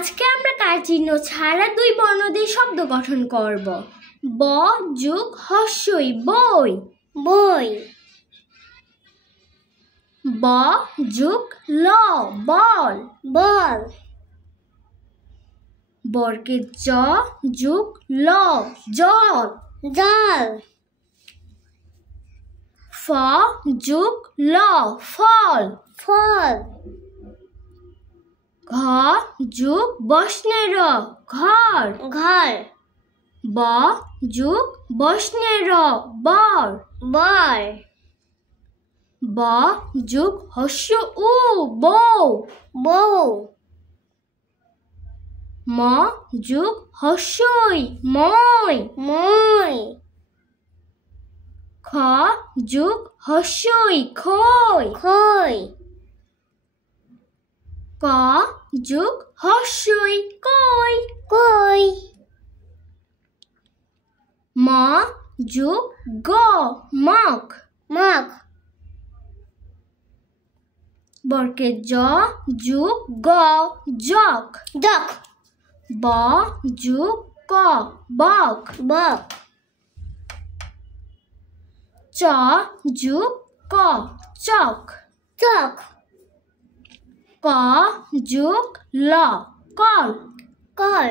আজকে আমরা কার চিহ্ন ছাড়া দুই বর্ণ দিয়ে শব্দ গঠন করব। ব যোগ হস্যই বই, বই। ব যোগ ল বল, বল। বর্গের জ যোগ ল জল, জল। ফ যোগ ল ফল, ফল। ঘ যোগ বসনের ঘর, ঘর। ব যোগ বসনের বর, বর। ব যোগ হস্য উ বউ, বউ। ম যোগ হস্যই মই, মই। খ যোগ হস্যই খই, খই। ক যোগ হস্যই কই, কই। ম যোগ গ মগ, মগ। বর্গের জ যোগ গ জগ, জগ। ব যোগ ক বক, বক। চ যোগ ক চক, চক। ক যোগ ল কল, কল।